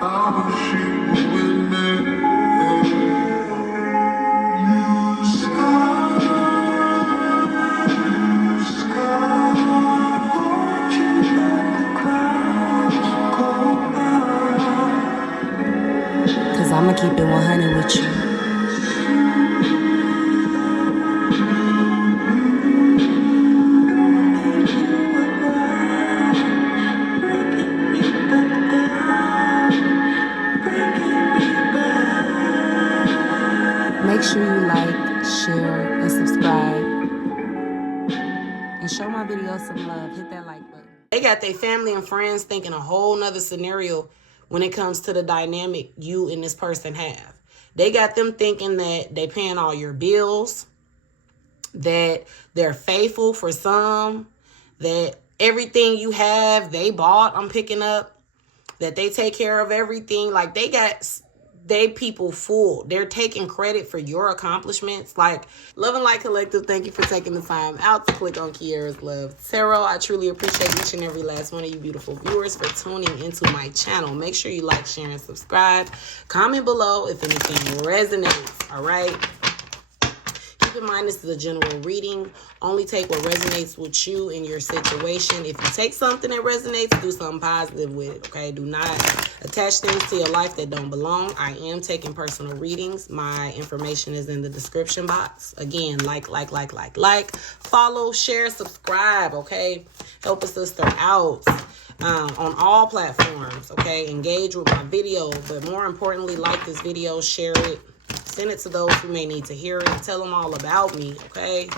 Cause I'ma keep it 100 with you. Make sure you like, share, and subscribe. And show my videos some love. Hit that like button. They got their family and friends thinking a whole nother scenario when it comes to the dynamic you and this person have. They got them thinking that they paying all your bills, that they're faithful for some, that everything you have, they bought, I'm picking up, that they take care of everything. Like they people fooled. They're taking credit for your accomplishments. Like, Love and Light Collective, thank you for taking the time out to click on Kiarra's Love Tarot. I truly appreciate each and every last one of you beautiful viewers for tuning into my channel. Make sure you like, share, and subscribe. Comment below if anything resonates, all right? Keep in mind, this is a general reading. Only take what resonates with you in your situation. If you take something that resonates, do something positive with it, okay? Do not attach things to your life that don't belong. I am taking personal readings. My information is in the description box. Again, like. Follow, share, subscribe, okay? Help a sister out on all platforms, okay? Engage with my video, but more importantly, like this video, share it. Send it to those who may need to hear it. Tell them all about me, okay?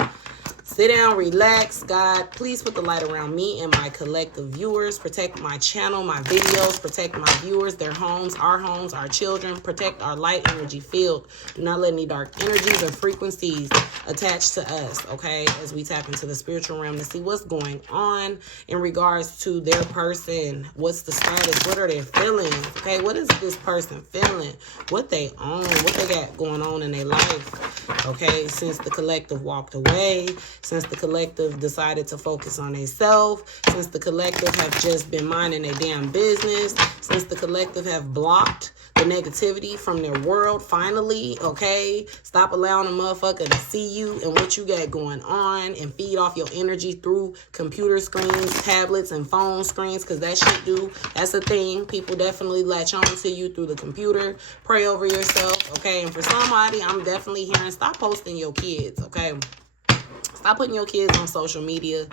Sit down, relax. God, please put the light around me and my collective viewers. Protect my channel, my videos. Protect my viewers, their homes, our children. Protect our light energy field. Do not let any dark energies or frequencies attach to us, okay? As we tap into the spiritual realm to see what's going on in regards to their person. What's the status? What are their feelings? Okay, what is this person feeling? What they own? What they got going on in their life? Okay, since the collective walked away, since the collective decided to focus on themselves, since the collective have just been minding their damn business, since the collective have blocked the negativity from their world, finally, okay? Stop allowing a motherfucker to see you and what you got going on and feed off your energy through computer screens, tablets, and phone screens, because that shit that's a thing. People definitely latch on to you through the computer. Pray over yourself, okay? And for somebody, I'm definitely hearing, stop posting your kids, okay? Stop putting your kids on social media.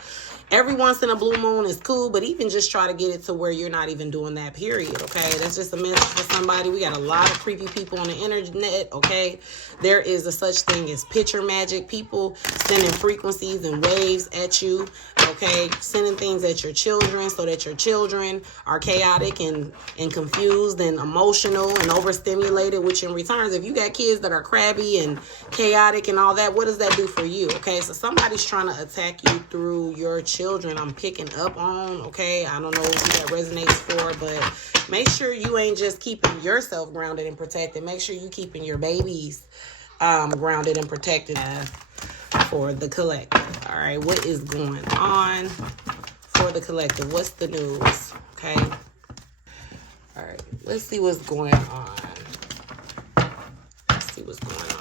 Every once in a blue moon is cool, but even just try to get it to where you're not even doing that, period, okay? That's just a message for somebody. We got a lot of creepy people on the internet, okay? There is a such thing as picture magic. People sending frequencies and waves at you, okay? Sending things at your children so that your children are chaotic and confused and emotional and overstimulated, which in returns, if you got kids that are crabby and chaotic and all that, what does that do for you, okay? So somebody's trying to attack you through your children. I'm picking up on, okay? I don't know who that resonates for, but make sure you ain't just keeping yourself grounded and protected. Make sure you keeping your babies grounded and protected for the collective. All right, what is going on for the collective? What's the news? Okay. All right, let's see what's going on. Let's see what's going on.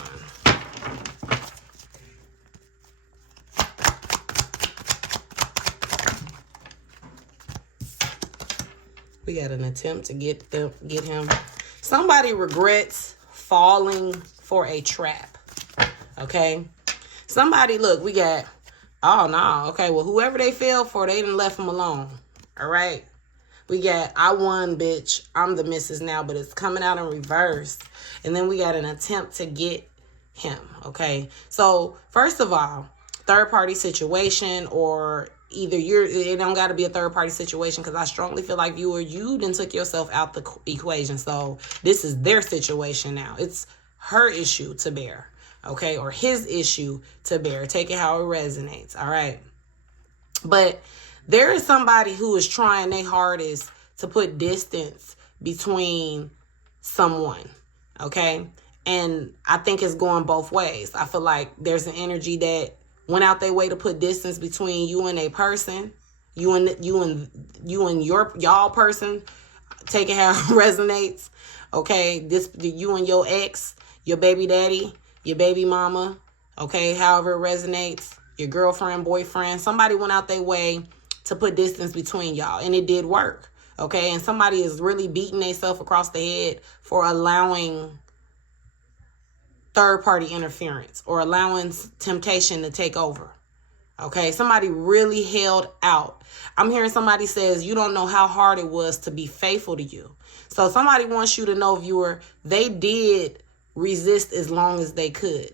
We got an attempt to get him. Somebody regrets falling for a trap. Okay. Somebody, look, we got, oh no. Okay, well, whoever they fell for, they done left them alone. All right. We got, I won, bitch. I'm the missus now, but it's coming out in reverse. And then we got an attempt to get him. Okay. So first of all, third party situation, or either it don't got to be a third party situation, because I strongly feel like you done took yourself out the equation. So this is their situation now. It's her issue to bear, okay, or his issue to bear. Take it how it resonates, all right? But there is somebody who is trying their hardest to put distance between someone, okay? And I think it's going both ways. I feel like there's an energy that went out their way to put distance between you and a person, you and y'all person, Take it how it resonates. Okay, you and your ex, your baby daddy, your baby mama, okay, however it resonates, your girlfriend, boyfriend, somebody went out their way to put distance between y'all, and it did work, okay? And somebody is really beating themselves across the head for allowing third-party interference or allowing temptation to take over, okay? Somebody really held out. I'm hearing somebody says, you don't know how hard it was to be faithful to you. So somebody wants you to know, viewer, they did resist as long as they could,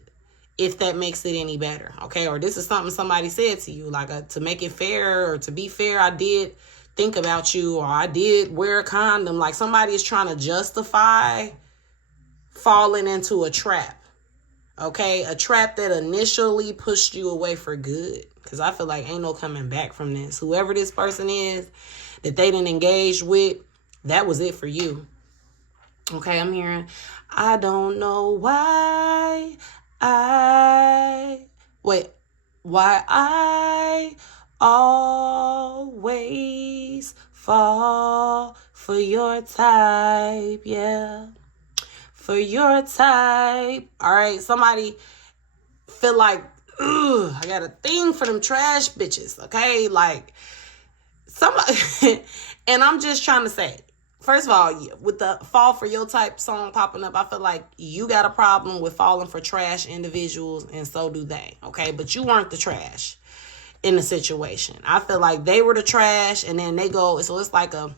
if that makes it any better, okay? Or this is something somebody said to you, like to make it fair or to be fair, I did think about you, or I did wear a condom. Like somebody is trying to justify falling into a trap, okay? A trap that initially pushed you away for good. Because I feel like ain't no coming back from this. Whoever this person is that they didn't engage with, that was it for you. Okay, I'm hearing, I don't know why I always fall for your type, yeah. For your type. All right, somebody feel like, ugh, I got a thing for them trash bitches, okay? Like, somebody, and I'm just trying to say, first of all, with the Fall for Your Type song popping up, I feel like you got a problem with falling for trash individuals, and so do they, okay? But you weren't the trash in the situation. I feel like they were the trash, and then they go, so it's like a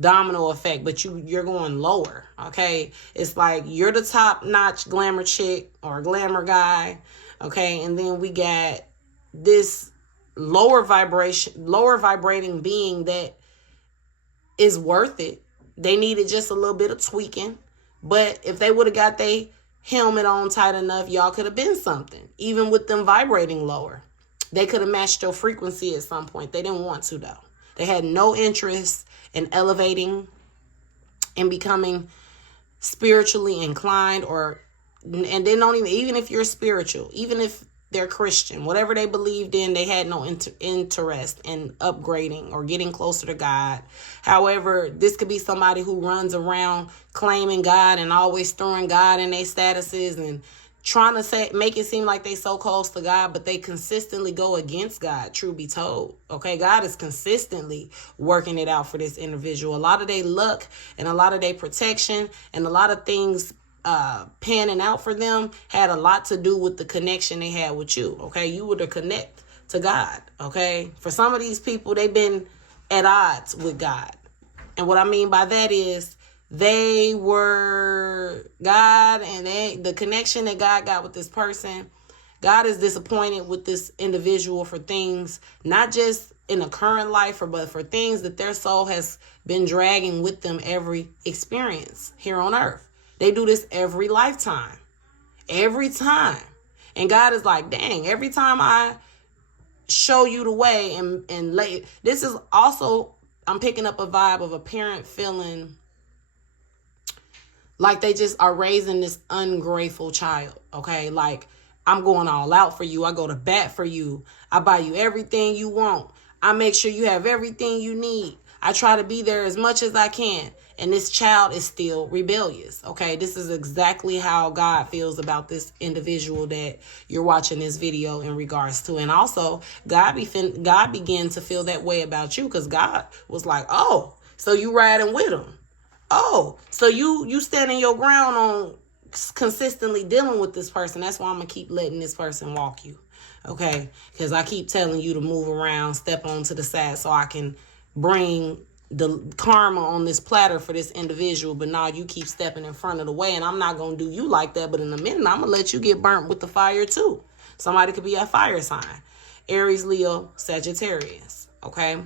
domino effect, but you're going lower, okay? It's like you're the top-notch glamour chick or glamour guy, okay? And then we got this lower vibrating being that is worth it. They needed just a little bit of tweaking. But if they would have got their helmet on tight enough, y'all could have been something. Even with them vibrating lower. They could have matched your frequency at some point. They didn't want to, though. They had no interest in elevating and becoming spiritually inclined, and they don't even if you're spiritual, even if they're Christian, whatever they believed in, they had no interest in upgrading or getting closer to God. However, this could be somebody who runs around claiming God and always throwing God in their statuses and trying to make it seem like they so close to God, but they consistently go against God, truth be told. Okay, God is consistently working it out for this individual. A lot of their luck and a lot of their protection and a lot of things panning out for them had a lot to do with the connection they had with you. Okay, you were to connect to God. Okay, for some of these people, they've been at odds with God, and what I mean by that is they were God, and the connection that God got with this person, God is disappointed with this individual for things not just in the current life, but for things that their soul has been dragging with them every experience here on earth. They do this every lifetime. Every time. And God is like, dang, every time I show you the way and lay. This is also, I'm picking up a vibe of a parent feeling like they just are raising this ungrateful child. Okay, like, I'm going all out for you. I go to bat for you. I buy you everything you want. I make sure you have everything you need. I try to be there as much as I can. And this child is still rebellious. Okay, this is exactly how God feels about this individual that you're watching this video in regards to. And also, God began to feel that way about you, because God was like, oh, so you riding with him. Oh, so you standing your ground on consistently dealing with this person. That's why I'm going to keep letting this person walk you. Okay, because I keep telling you to move around, step onto the side so I can bring the karma on this platter for this individual. But now you keep stepping in front of the way, and I'm not going to do you like that. But in a minute, I'm going to let you get burnt with the fire too. Somebody could be a fire sign. Aries, Leo, Sagittarius. Okay.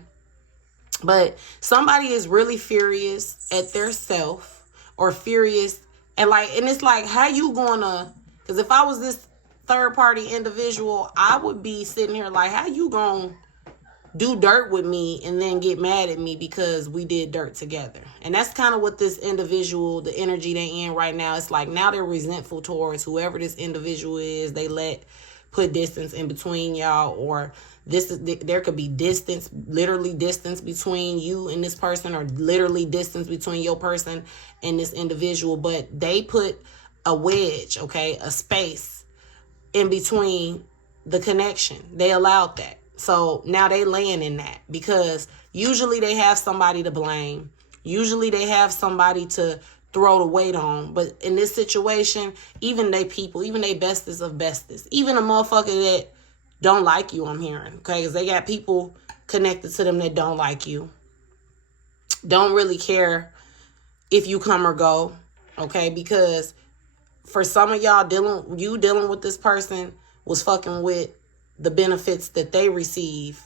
But somebody is really furious at their self, or furious. And it's like, how you gonna, because if I was this third party individual, I would be sitting here like, how you gonna do dirt with me and then get mad at me because we did dirt together? And that's kind of what this individual, the energy they in right now, it's like now they're resentful towards whoever this individual is. They let put distance in between y'all, or there could be distance, literally distance between you and this person, or literally distance between your person and this individual, but they put a wedge, okay, a space in between the connection. They allowed that. So now they laying in that, because usually they have somebody to blame. Usually they have somebody to throw the weight on. But in this situation, even they people, even they bestest of bestest, even a motherfucker that don't like you, I'm hearing, okay? Because they got people connected to them that don't like you. Don't really care if you come or go, okay? Because for some of y'all, dealing with this person was fucking with the benefits that they receive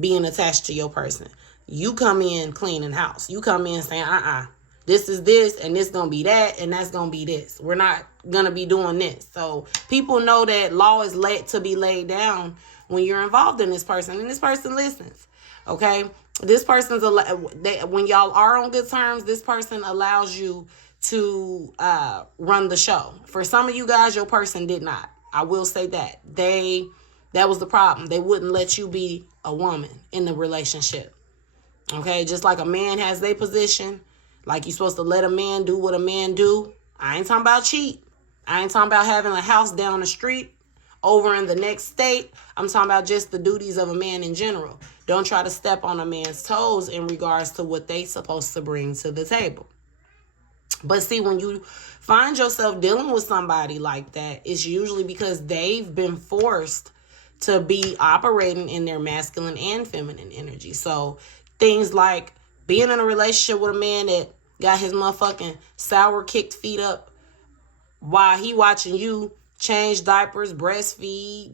being attached to your person. You come in cleaning house. You come in saying, this is this, and this gonna be that, and that's gonna be this. We're not gonna be doing this. So people know that law is to be laid down when you're involved in this person, and this person listens. Okay, this person's when y'all are on good terms, this person allows you to run the show. For some of you guys, your person did not. I will say that that was the problem. They wouldn't let you be a woman in the relationship. Okay, just like a man has their position, like you're supposed to let a man do what a man do. I ain't talking about cheat. I ain't talking about having a house down the street over in the next state. I'm talking about just the duties of a man in general. Don't try to step on a man's toes in regards to what they supposed to bring to the table. But see, when you find yourself dealing with somebody like that, it's usually because they've been forced to be operating in their masculine and feminine energy. So things like being in a relationship with a man that got his motherfucking sour kicked feet up while he watching you change diapers, breastfeed,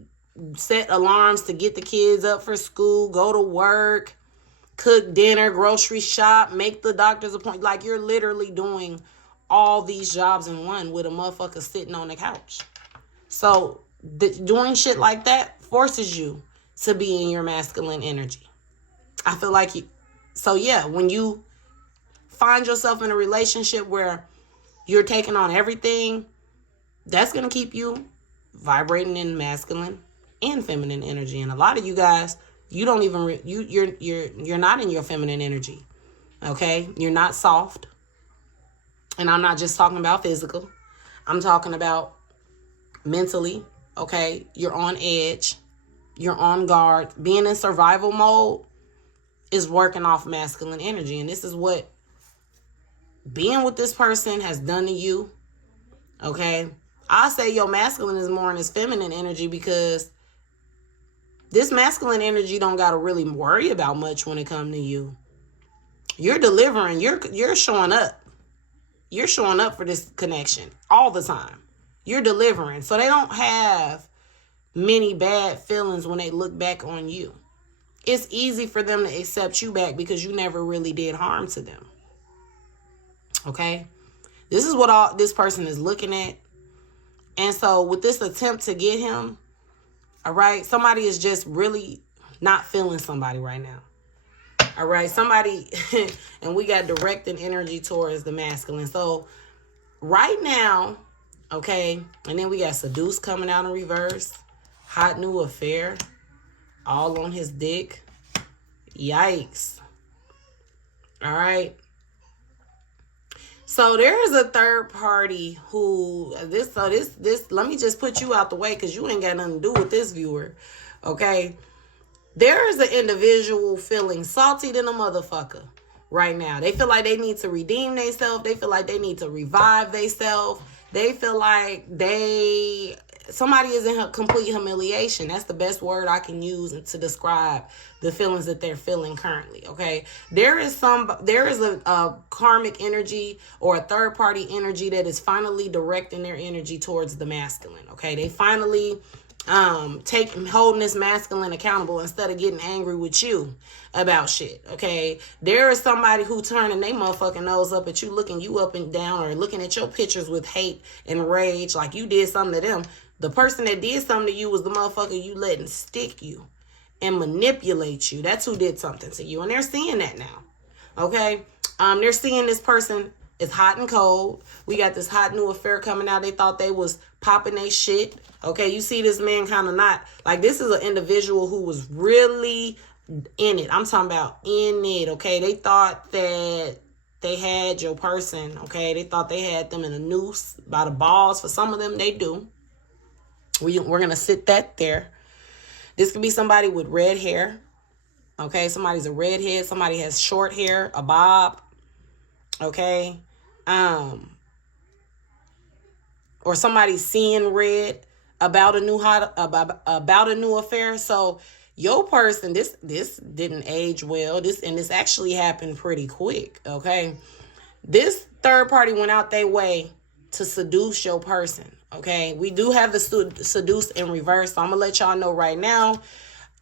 set alarms to get the kids up for school, go to work, cook dinner, grocery shop, make the doctor's appointment. Like, you're literally doing all these jobs in one with a motherfucker sitting on the couch. So doing shit like that forces you to be in your masculine energy. I feel like when you find yourself in a relationship where you're taking on everything, that's going to keep you vibrating in masculine and feminine energy. And a lot of you guys, you don't even you're not in your feminine energy. Okay? You're not soft. And I'm not just talking about physical. I'm talking about mentally. Okay? You're on edge. You're on guard. Being in survival mode is working off masculine energy. And this is what being with this person has done to you. Okay? I say your masculine is more in his feminine energy, because this masculine energy don't got to really worry about much when it comes to you. You're delivering. You're showing up. You're showing up for this connection all the time. You're delivering. So they don't have many bad feelings when they look back on you. It's easy for them to accept you back because you never really did harm to them. Okay? This is what this person is looking at. And so with this attempt to get him, all right, somebody is just really not feeling somebody right now. All right, somebody, and we got directing energy towards the masculine. So right now, okay, and then we got seduce coming out in reverse. Hot new affair, all on his dick. Yikes. All right. So there is a third party who this let me just put you out the way, because you ain't got nothing to do with this viewer. Okay. There is an individual feeling salty than a motherfucker right now. They feel like they need to redeem themselves. They feel like they need to revive themselves. They feel like somebody is in complete humiliation. That's the best word I can use to describe the feelings that they're feeling currently. Okay. There is a karmic energy or a third party energy that is finally directing their energy towards the masculine. Okay. They finally holding this masculine accountable instead of getting angry with you about shit. Okay. There is somebody who turning their motherfucking nose up at you, looking you up and down, or looking at your pictures with hate and rage like you did something to them. The person that did something to you was the motherfucker you letting stick you and manipulate you. That's who did something to you. And they're seeing that now. Okay. They're seeing this person It's hot and cold. We got this hot new affair coming out. They thought they was popping their shit. Okay, you see this man kind of not. Like, this is an individual who was really in it. I'm talking about in it, okay? They thought that they had your person, okay? They thought they had them in a noose by the balls. For some of them, they do. We're going to sit that there. This could be somebody with red hair, okay? Somebody's a redhead. Somebody has short hair, a bob, okay? Or somebody's seeing red about a new about a new affair. So your person, this didn't age well. This actually happened pretty quick, okay? This third party went out their way to seduce your person, okay? We do have the seduce in reverse, so I'm gonna let y'all know right now.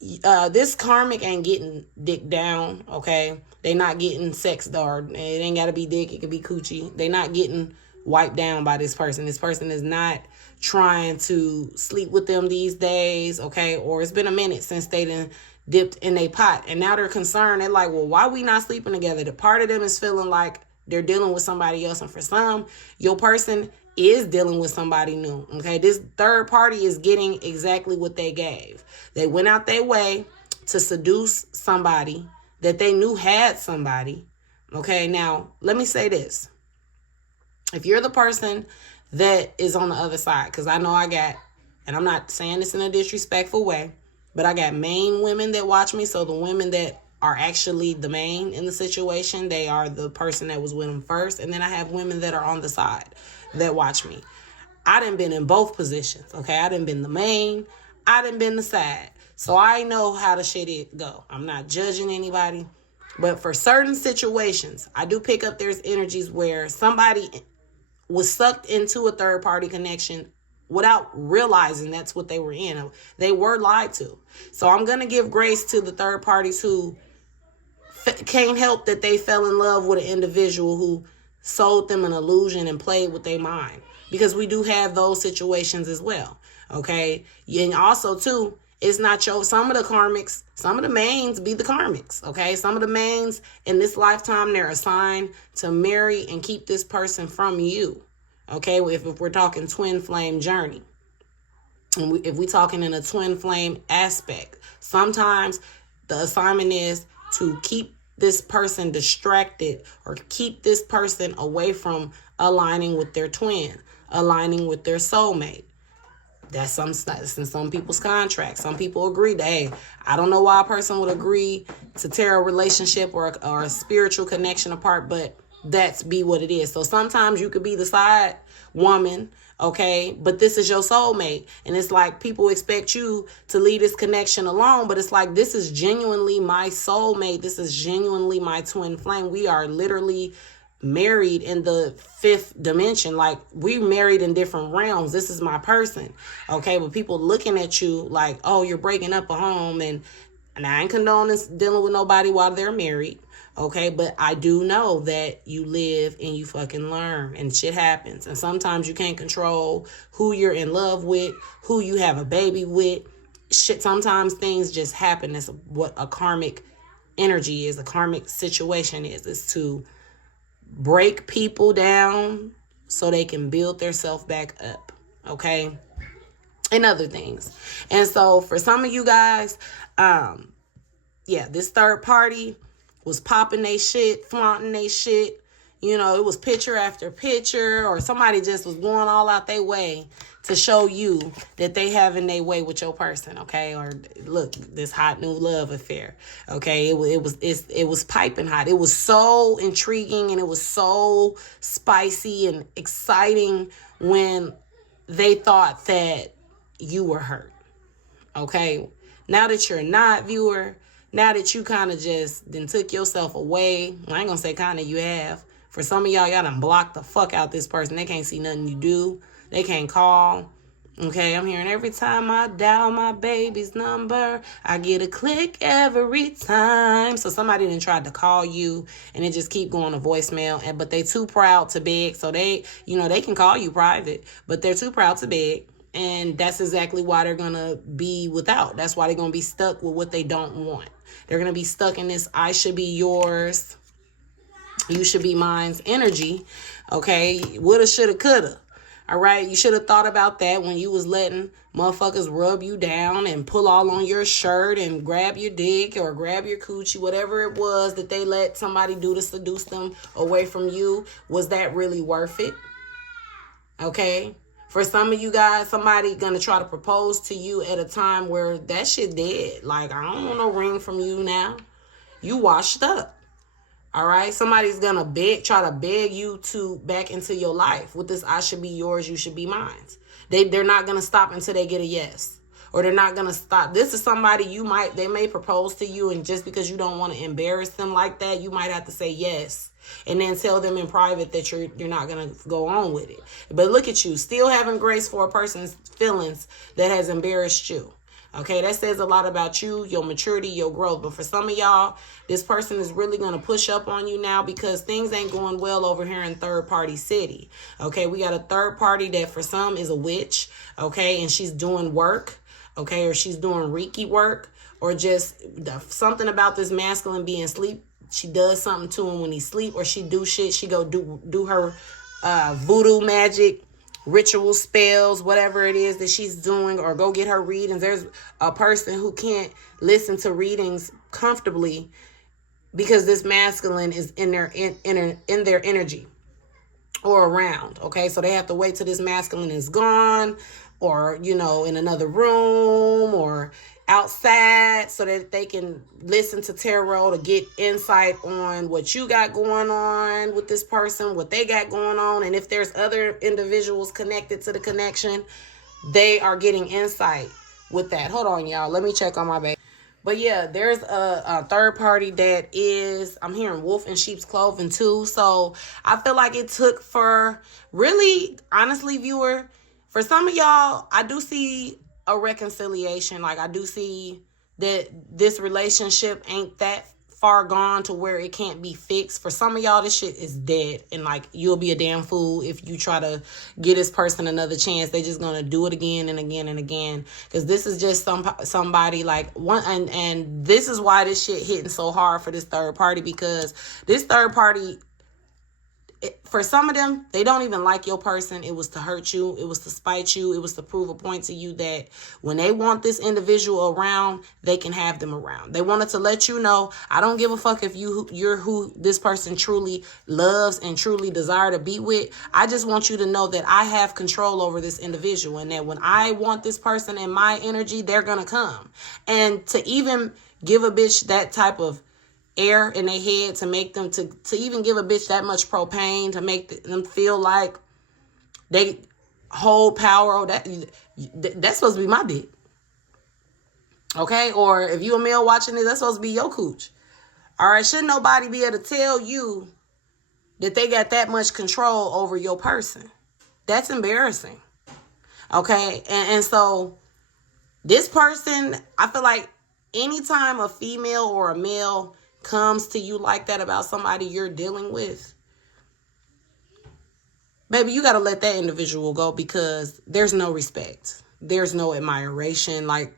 This karmic ain't getting dick down, okay? They not getting sex, or it ain't gotta be dick, it could be coochie. They not getting wiped down by this person. This person is not trying to sleep with them these days, okay? Or it's been a minute since they done dipped in a pot, and now they're concerned. They're like, well, why we not sleeping together? The part of them is feeling like they're dealing with somebody else, and for some, your person is dealing with somebody new, okay? This third party is getting exactly what they gave. They went out their way to seduce somebody that they knew had somebody, okay? Now, let me say this. If you're the person that is on the other side, because I know I got, and I'm not saying this in a disrespectful way, but I got main women that watch me, so the women that are actually the main in the situation, they are the person that was with them first, and then I have women that are on the side that watch me. I done been in both positions, okay? I done been the main, I done been the side, so I know how the shit go. I'm not judging anybody, but for certain situations, I do pick up there's energies where somebody was sucked into a third party connection without realizing that's what they were in. They were lied to. So I'm going to give grace to the third parties who can't help that they fell in love with an individual who sold them an illusion and played with their mind. Because we do have those situations as well. Okay. And also too, it's not some of the karmics, some of the mains be the karmics, okay? Some of the mains in this lifetime, they're assigned to marry and keep this person from you, okay? If we're talking twin flame journey, and if we're talking in a twin flame aspect, sometimes the assignment is to keep this person distracted or keep this person away from aligning with their twin, aligning with their soulmate. That's in some people's contracts. Some people agree that, hey, I don't know why a person would agree to tear a relationship or a spiritual connection apart, but that's be what it is. So sometimes you could be the side woman, okay, but this is your soulmate. And it's like people expect you to leave this connection alone, but it's like, this is genuinely my soulmate. This is genuinely my twin flame. We are literally married in the fifth dimension. Like, we married in different realms. This is my person, okay? But people looking at you like, oh, you're breaking up a home, and I ain't condoning dealing with nobody while they're married, okay? But I do know that you live and you fucking learn, and shit happens, and sometimes you can't control who you're in love with, who you have a baby with. Shit, sometimes things just happen. That's what a karmic energy is, a karmic situation is to break people down so they can build themselves back up, okay? And other things. And so for some of you guys, this third party was popping they shit, flaunting they shit. You know, it was picture after picture, or somebody just was going all out their way to show you that they having their way with your person, okay? Or look, this hot new love affair, okay? It was piping hot. It was so intriguing, and it was so spicy and exciting when they thought that you were hurt, okay? Now that you're not, viewer, now that you kind of just then took yourself away, I ain't gonna say kind of, you have. For some of y'all done blocked the fuck out this person. They can't see nothing you do. They can't call. Okay, I'm hearing every time I dial my baby's number, I get a click every time. So somebody done tried to call you, and it just keep going to voicemail. But they too proud to beg. So they can call you private, but they're too proud to beg. And that's exactly why they're going to be without. That's why they're going to be stuck with what they don't want. They're going to be stuck in this I should be yours. You should be mine's energy. Okay, woulda, shoulda, coulda. All right, you should have thought about that when you was letting motherfuckers rub you down and pull all on your shirt and grab your dick or grab your coochie, whatever it was that they let somebody do to seduce them away from you. Was that really worth it? Okay, for some of you guys, somebody gonna try to propose to you at a time where that shit dead. Like, I don't want no ring from you now. You washed up. All right, somebody's gonna try to beg you to back into your life with this I should be yours, you should be mine. They're not gonna stop until they get a yes. Or they're not gonna stop. This is somebody they may propose to you, and just because you don't want to embarrass them like that, you might have to say yes. And then tell them in private that you're not gonna go on with it. But look at you, still having grace for a person's feelings that has embarrassed you. Okay, that says a lot about you, your maturity, your growth. But for some of y'all, this person is really going to push up on you now because things ain't going well over here in third party city. Okay, we got a third party that for some is a witch. Okay, and she's doing work. Okay, or she's doing Reiki work, or just something about this masculine being asleep. She does something to him when he's asleep, or she do shit. She go do her voodoo magic, ritual spells, whatever it is that she's doing, or go get her readings. There's a person who can't listen to readings comfortably because this masculine is in their energy or around. Okay, so they have to wait till this masculine is gone, or in another room or outside, so that they can listen to tarot to get insight on what you got going on with this person, what they got going on. And if there's other individuals connected to the connection, they are getting insight with that. Hold on, y'all. Let me check on my baby. But yeah, there's a third party that is, I'm hearing wolf in sheep's clothing too. So I feel like it took for really, honestly, viewer, for some of y'all, I do see a reconciliation. Like, I do see that this relationship ain't that far gone to where it can't be fixed. For some of y'all, this shit is dead, and like, you'll be a damn fool if you try to get this person another chance. They just gonna do it again and again and again, because this is just somebody like one. And this is why this shit hitting so hard for this third party, because this third party, for some of them, they don't even like your person. It was to hurt you. It was to spite you. It was to prove a point to you that when they want this individual around, they can have them around. They wanted to let you know, I don't give a fuck if you're who this person truly loves and truly desire to be with. I just want you to know that I have control over this individual, and that when I want this person in my energy, they're going to come. And to even give a bitch that type of air in their head, to make them to even give a bitch that much propane, to make them feel like they hold power, that's supposed to be my dick. Okay, or if you a male watching this, that's supposed to be your cooch. All right, shouldn't nobody be able to tell you that they got that much control over your person? That's embarrassing. Okay, and so this person, I feel like anytime a female or a male comes to you like that about somebody you're dealing with, baby, you got to let that individual go, because there's no respect. There's no admiration. Like,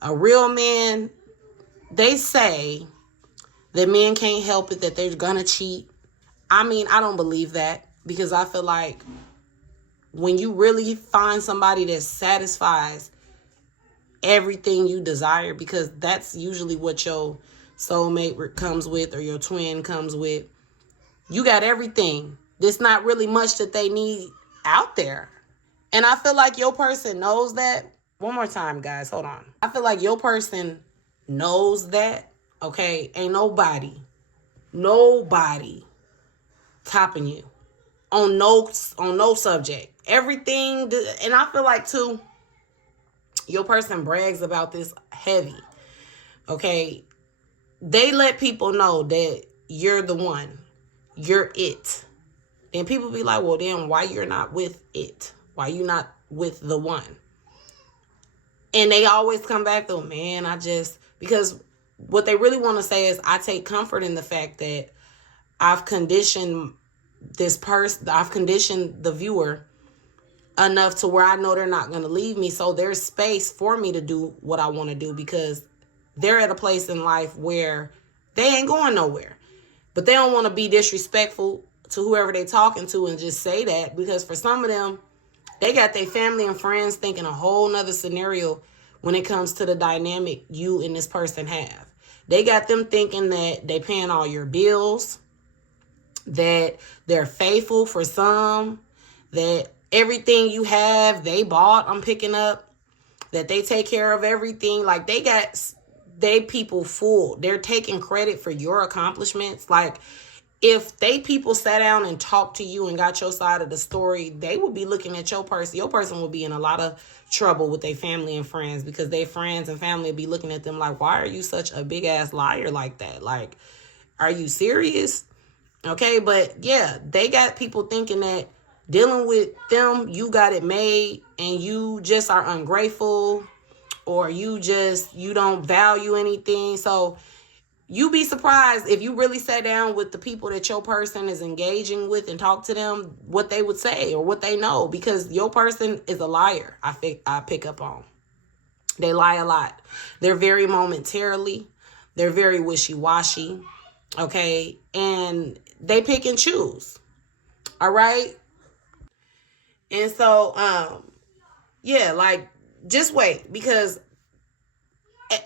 a real man, they say that men can't help it, that they're going to cheat. I mean, I don't believe that, because I feel like when you really find somebody that satisfies everything you desire, because that's usually what your soulmate comes with, or your twin comes with, you got everything. There's not really much that they need out there. And I feel like your person knows that. One more time, guys, hold on. I feel like your person knows that. Okay, ain't nobody topping you on no subject. Everything, and I feel like too, your person brags about this heavy. Okay, they let people know that you're the one, you're it. And people be like, well, then why you're not with it? Why you not with the one? And they always come back though, man, because what they really want to say is, I take comfort in the fact that I've conditioned this person, I've conditioned the viewer enough to where I know they're not going to leave me. So there's space for me to do what I want to do, because they're at a place in life where they ain't going nowhere. But they don't want to be disrespectful to whoever they talking to and just say that, because for some of them, they got their family and friends thinking a whole nother scenario when it comes to the dynamic you and this person have. They got them thinking that they paying all your bills, that they're faithful for some, that everything you have, they bought, I'm picking up, that they take care of everything. Like they people fool. They're taking credit for your accomplishments. Like if they people sat down and talked to you and got your side of the story, they would be looking at your person. Your person will be in a lot of trouble with their family and friends, because their friends and family will be looking at them like, why are you such a big ass liar like that? Like, are you serious? Okay, but yeah, they got people thinking that dealing with them, you got it made and you just are ungrateful, or you don't value anything. So you be surprised if you really sat down with the people that your person is engaging with and talk to them, what they would say or what they know, because your person is a liar. I pick up on. They lie a lot. They're very momentarily. They're very wishy-washy. Okay. And they pick and choose. All right. And so, yeah, like just wait, because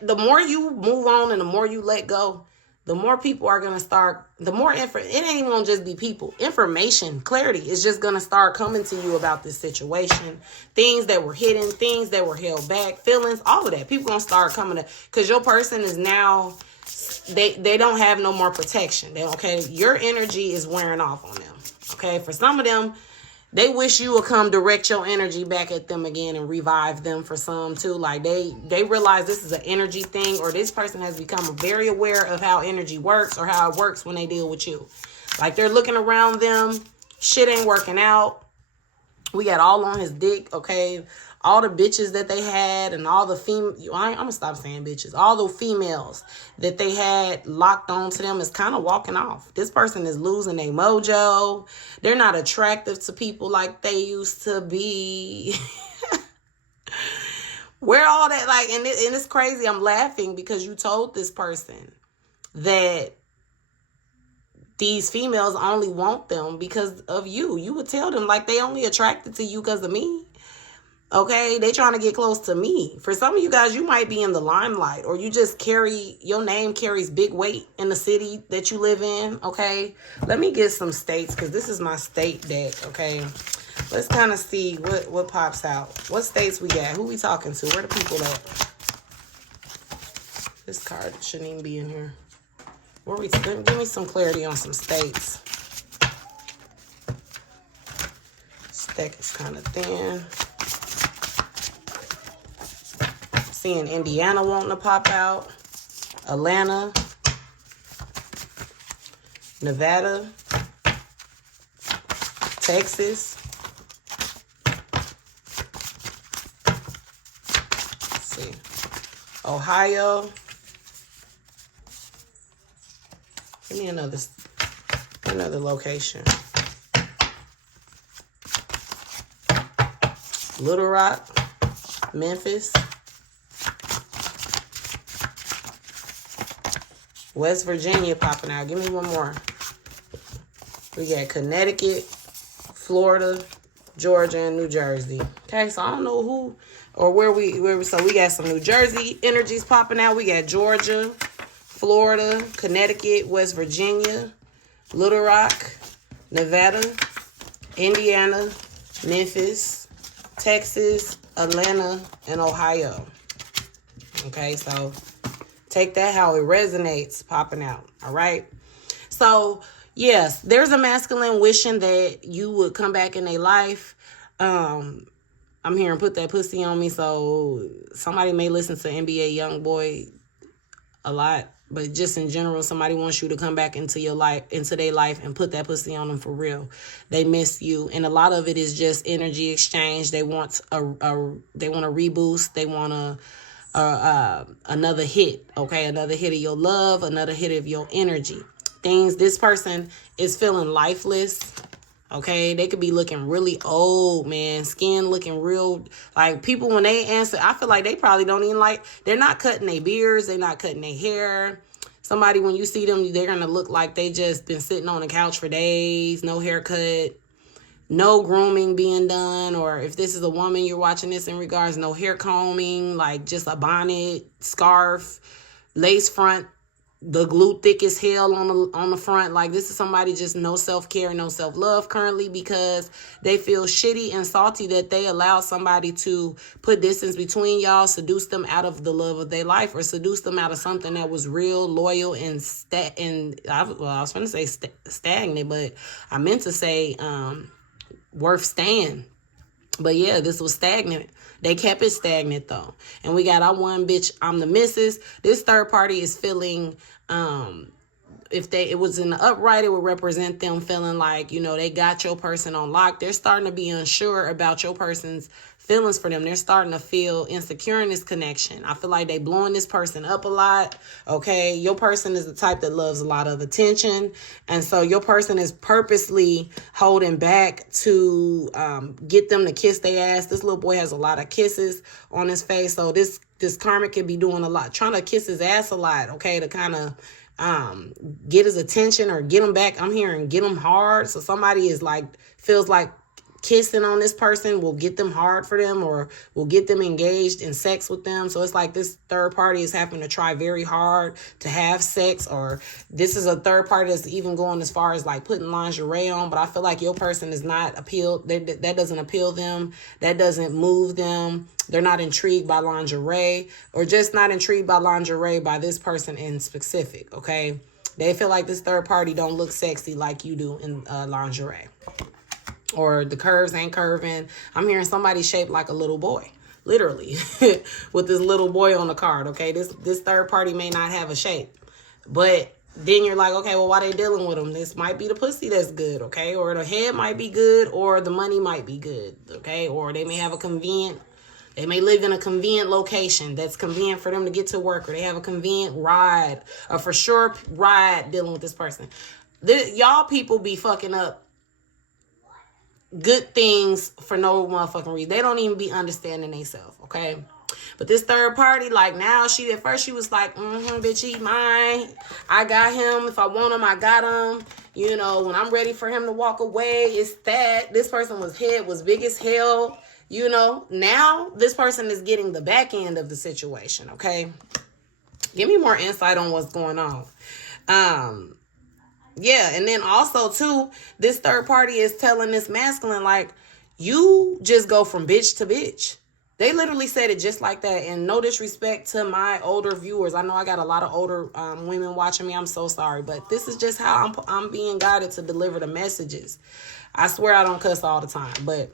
the more you move on and the more you let go, the more people are going to start, the more it ain't even going to just be people. Information, clarity is just going to start coming to you about this situation. Things that were hidden, things that were held back, feelings, all of that. People going to start coming to, because your person is now, they don't have no more protection. Okay, your energy is wearing off on them. Okay, for some of them, they wish you would come direct your energy back at them again and revive them. For some too, like they realize this is an energy thing, or this person has become very aware of how energy works or how it works when they deal with you. Like they're looking around them, shit ain't working out. We got all on his dick, okay? All the bitches that they had and all the I'm gonna stop saying bitches. All the females that they had locked on to them is kind of walking off. This person is losing their mojo. They're not attractive to people like they used to be. Where all that, like, and it's crazy. I'm laughing because you told this person that these females only want them because of you. You would tell them like they only attracted to you because of me. Okay, they trying to get close to me. For some of you guys, you might be in the limelight, or you just your name carries big weight in the city that you live in. Okay, let me get some states, because this is my state deck. Okay, let's kind of see what pops out. What states we got? Who we talking to? Where the people at? This card shouldn't even be in here. Give me some clarity on some states. This deck is kind of thin. Seeing Indiana wanting to pop out, Atlanta, Nevada, Texas. Let's see, Ohio. Give me another location. Little Rock, Memphis, West Virginia popping out. Give me one more. We got Connecticut, Florida, Georgia, and New Jersey. Okay, so I don't know who or where so we got some New Jersey energies popping out. We got Georgia, Florida, Connecticut, West Virginia, Little Rock, Nevada, Indiana, Memphis, Texas, Atlanta, and Ohio. Okay, so take that how it resonates, popping out. All right. So, yes, there's a masculine wishing that you would come back in their life. I'm hearing put that pussy on me. So somebody may listen to NBA Youngboy a lot, but just in general, somebody wants you to come back into your life, into their life, and put that pussy on them for real. They miss you, and a lot of it is just energy exchange. They want a reboost. They want another hit, okay? Another hit of your love, another hit of your energy. This person is feeling lifeless, okay? They could be looking really old, man. Skin looking real, like people when they answer, I feel like they probably don't even they're not cutting their beards, they're not cutting their hair. Somebody, when you see them, they're going to look like they just been sitting on the couch for days, no haircut, no grooming being done. Or if this is a woman you're watching this in regards, no hair combing, like just a bonnet, scarf, lace front, the glue thick as hell on the front. Like, this is somebody just no self-care, no self-love currently, because they feel shitty and salty that they allow somebody to put distance between y'all, seduce them out of the love of their life, or seduce them out of something that was real, loyal, and I was going to say stagnant, but I meant to say worth staying. But yeah, this was stagnant. They kept it stagnant though. And we got our one bitch, I'm the missus. This third party is feeling, if it was in the upright, it would represent them feeling like, you know, they got your person on lock. They're starting to be unsure about your person's feelings for them. They're starting to feel insecure in this connection. I feel like they blowing this person up a lot. Okay, your person is the type that loves a lot of attention, and so your person is purposely holding back to get them to kiss their ass. This little boy has a lot of kisses on his face, so this karmic could be doing a lot, trying to kiss his ass a lot. Okay, to kind of get his attention or get him back. I'm hearing get him hard. So somebody is like, feels like kissing on this person will get them hard for them, or will get them engaged in sex with them. So it's like this third party is having to try very hard to have sex, or this is a third party that's even going as far as like putting lingerie on. But I feel like your person is not appealed. That doesn't appeal them. That doesn't move them. They're not intrigued by lingerie, or just not intrigued by lingerie by this person in specific. Okay, they feel like this third party don't look sexy like you do in lingerie. Or the curves ain't curving. I'm hearing somebody shaped like a little boy, literally, with this little boy on the card. Okay, this third party may not have a shape, but then you're like, okay, well, why they dealing with them? This might be the pussy that's good, okay, or the head might be good, or the money might be good, okay, or they may have they may live in a convenient location that's convenient for them to get to work, or they have a convenient ride, a for sure ride dealing with this person. Y'all people be fucking up good things for no motherfucking reason. They don't even be understanding themselves, okay? But this third party, like, now at first she was like, bitch, he mine. I got him. If I want him, I got him. You know, when I'm ready for him to walk away, it's that. This person was big as hell. You know, now this person is getting the back end of the situation, okay? Give me more insight on what's going on. Yeah, and then also, too, this third party is telling this masculine, like, you just go from bitch to bitch. They literally said it just like that. And no disrespect to my older viewers. I know I got a lot of older women watching me. I'm so sorry. But this is just how I'm being guided to deliver the messages. I swear I don't cuss all the time. But,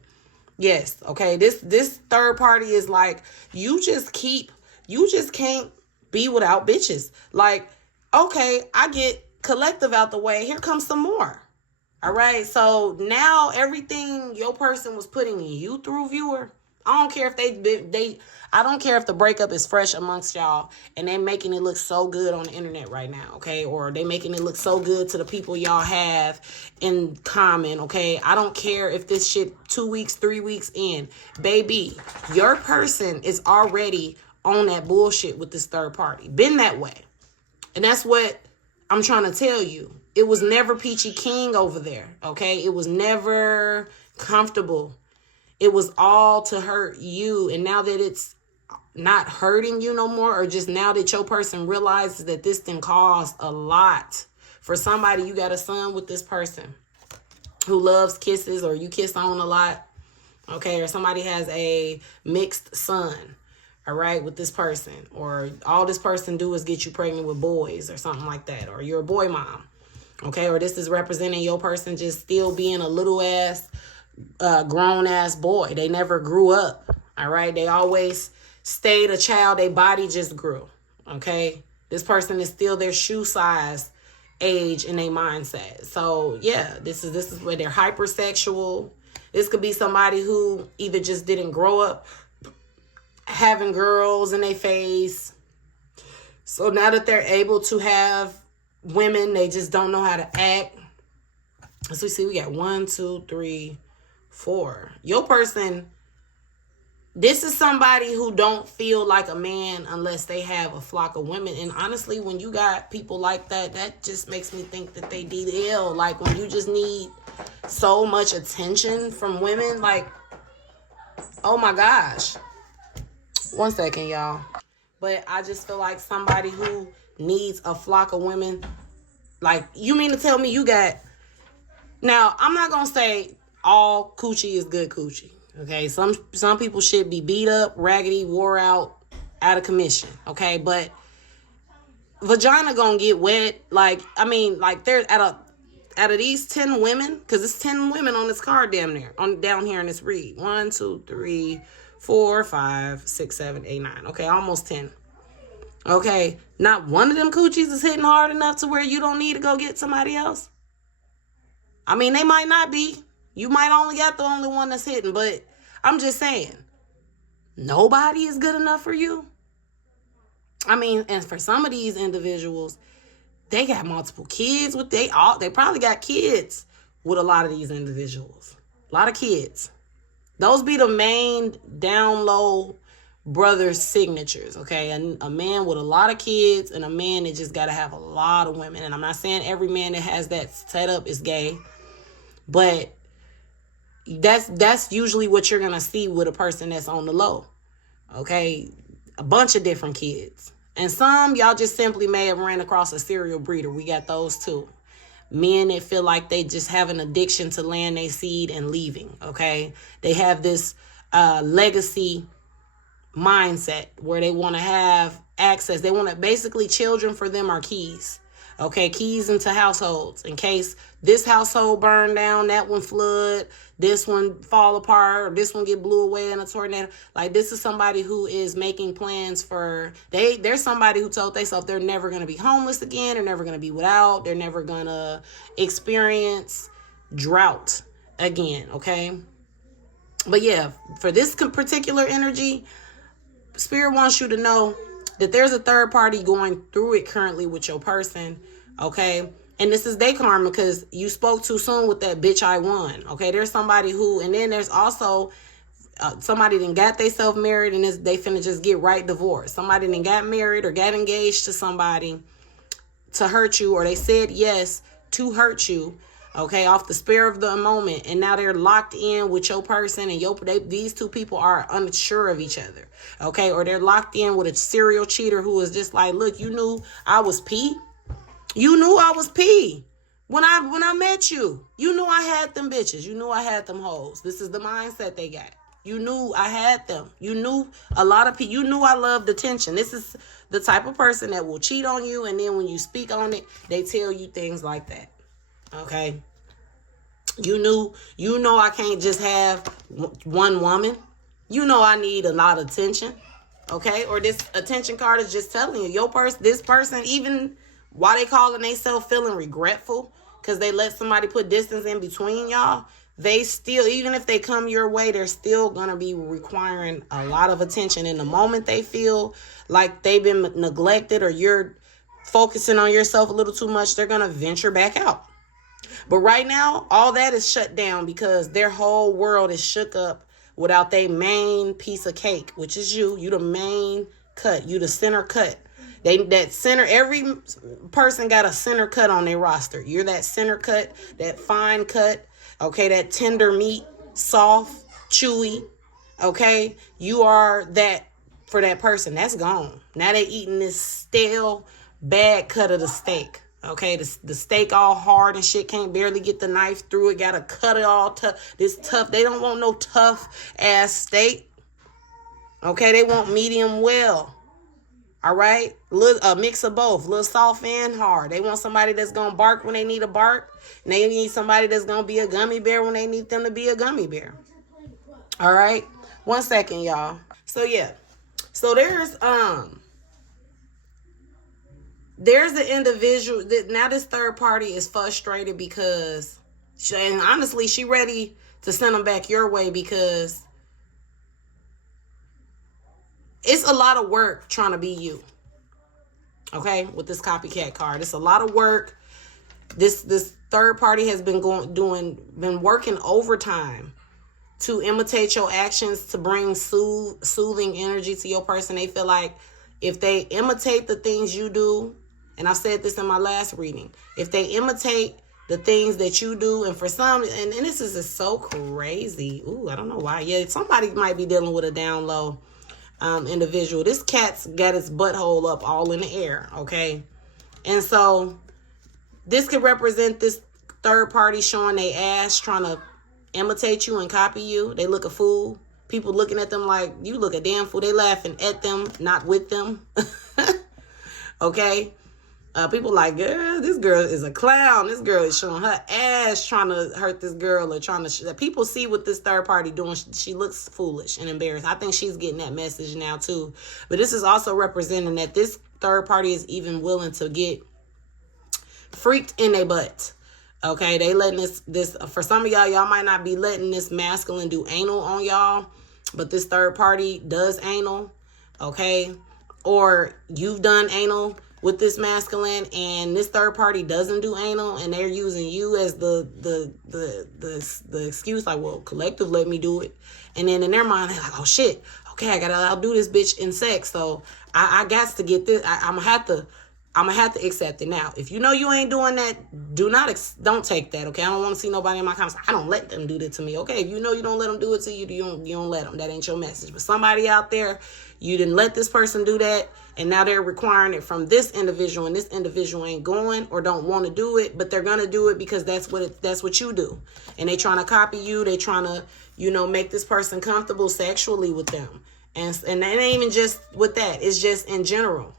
yes, okay, this third party is like, you just can't be without bitches. Like, okay, I get collective out the way, here comes some more. All right, so now everything your person was putting you through, viewer, I don't care if I don't care if the breakup is fresh amongst y'all and they making it look so good on the internet right now, okay? Or they making it look so good to the people y'all have in common, okay? I don't care if this shit 2 weeks, 3 weeks in. Baby, your person is already on that bullshit with this third party. Been that way. And that's what I'm trying to tell you. It was never peachy keen over there, okay? It was never comfortable. It was all to hurt you. And now that it's not hurting you no more, or just now that your person realizes that this can cause a lot. For somebody, you got a son with this person who loves kisses, or you kiss on a lot, okay? Or somebody has a mixed son, all right, with this person, or all this person do is get you pregnant with boys or something like that, or you're a boy mom, okay? Or this is representing your person just still being a little ass, grown ass boy. They never grew up, all right? They always stayed a child. Their body just grew, okay? This person is still their shoe size age in their mindset. So yeah, this is where they're hypersexual. This could be somebody who either just didn't grow up having girls in their face. So now that they're able to have women, they just don't know how to act. As we see, we got 1, 2, 3, 4. Your person This is somebody who don't feel like a man unless they have a flock of women. And honestly, when you got people like that, that just makes me think that they DL. Like, when you just need so much attention from women, like, oh my gosh. One second, y'all. But I just feel like somebody who needs a flock of women. Like, you mean to tell me you got... Now, I'm not going to say all coochie is good coochie. Okay, some people should be beat up, raggedy, wore out of commission. Okay, but vagina gonna get wet. Like, I mean, like, there's out of these 10 women, because it's 10 women on this card damn near, down here in this read. 1, 2, 3, 4, 5, 6, 7, 8, 9. Okay, almost 10. Okay, not one of them coochies is hitting hard enough to where you don't need to go get somebody else. I mean, they might not be. You might only got the only one that's hitting, but I'm just saying, nobody is good enough for you. I mean, and for some of these individuals, they got multiple kids with they probably got kids with a lot of these individuals. A lot of kids. Those be the main down low brother signatures, okay? A man with a lot of kids and a man that just got to have a lot of women. And I'm not saying every man that has that setup is gay, but that's usually what you're going to see with a person that's on the low, okay? A bunch of different kids. And some, y'all just simply may have ran across a serial breeder. We got those too. Men that feel like they just have an addiction to laying their seed and leaving, okay? They have this legacy mindset where they want to have access. They want to, basically, children for them are keys, okay? Keys into households. In case this household burn down, that one flood, this one fall apart, or this one get blew away in a tornado. Like, this is somebody who is making plans for, there's somebody who told themselves they're never going to be homeless again. They're never going to be without. They're never going to experience drought again, okay? But yeah, for this particular energy, Spirit wants you to know that there's a third party going through it currently with your person, okay? And this is their karma because you spoke too soon with that bitch I won, okay? There's somebody who, and then there's also somebody that got themselves married and they finna just get right divorced. Somebody that got married or got engaged to somebody to hurt you, or they said yes to hurt you, okay, off the spur of the moment, and now they're locked in with your person, and these two people are unsure of each other, okay? Or they're locked in with a serial cheater who is just like, look, you knew I was P. You knew I was P when I met you. You knew I had them bitches. You knew I had them hoes. This is the mindset they got. You knew I had them. You knew a lot of people. You knew I loved attention. This is the type of person that will cheat on you, and then when you speak on it, they tell you things like that. Okay? You know I can't just have one woman. You know I need a lot of attention. Okay? Or this attention card is just telling you, this person, even why they calling themselves feeling regretful because they let somebody put distance in between y'all, they still, even if they come your way, they're still going to be requiring a lot of attention. In the moment they feel like they've been neglected or you're focusing on yourself a little too much, they're going to venture back out. But right now, all that is shut down because their whole world is shook up without their main piece of cake, which is you. You the main cut. You the center cut. Every person got a center cut on their roster. You're that center cut, that fine cut, okay, that tender meat, soft, chewy, okay? You are that for that person. That's gone. Now they eating this stale, bad cut of the steak, okay? The steak all hard and shit, can't barely get the knife through it, gotta cut it all tough. This tough, they don't want no tough-ass steak, okay? They want medium well. All right, a mix of both, a little soft and hard. They want somebody that's gonna bark when they need a bark, and they need somebody that's gonna be a gummy bear when they need them to be a gummy bear. All right, 1 second, y'all. So yeah, so there's an individual that now this third party is frustrated because, and honestly, she ready to send them back your way because it's a lot of work trying to be you. Okay, with this copycat card, it's a lot of work. This third party has been working overtime to imitate your actions to bring soothing energy to your person. They feel like if they imitate the things you do, and I said this in my last reading, if they imitate the things that you do, and for some, and this is just so crazy. Ooh, I don't know why. Yeah, somebody might be dealing with a down low individual. This cat's got its butthole up all in the air, okay? And so this could represent this third party showing their ass, trying to imitate you and copy you. They look a fool. People looking at them like, you look a damn fool. They laughing at them, not with them. Okay? People like, girl, this girl is a clown. This girl is showing her ass, trying to hurt this girl, or trying to... People see what this third party doing. She looks foolish and embarrassed. I think she's getting that message now too. But this is also representing that this third party is even willing to get freaked in their butt. Okay, they letting this for some of y'all might not be letting this masculine do anal on y'all, but this third party does anal. Okay, or you've done anal with this masculine, and this third party doesn't do anal, and they're using you as the excuse, like, well, collective let me do it. And then in their mind, they're like, oh shit, okay, I gotta outdo this bitch in sex, so I got to get this. I'm gonna have to accept it. Now, if you know you ain't doing that, don't take that, okay? I don't want to see nobody in my comments. I don't let them do that to me, okay? If you know you don't let them do it to you, you don't let them. That ain't your message. But somebody out there, you didn't let this person do that, and now they're requiring it from this individual, and this individual ain't going or don't want to do it, but they're gonna do it because that's what you do, and they trying to copy you. They trying to, make this person comfortable sexually with them, and it ain't even just with that. It's just in general.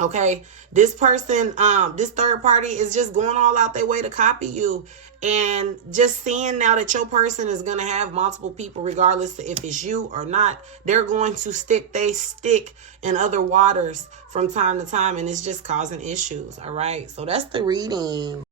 Okay, this person, this third party is just going all out their way to copy you, and just seeing now that your person is going to have multiple people, regardless of if it's you or not. They're going to stick in other waters from time to time, and it's just causing issues. All right, so that's the reading.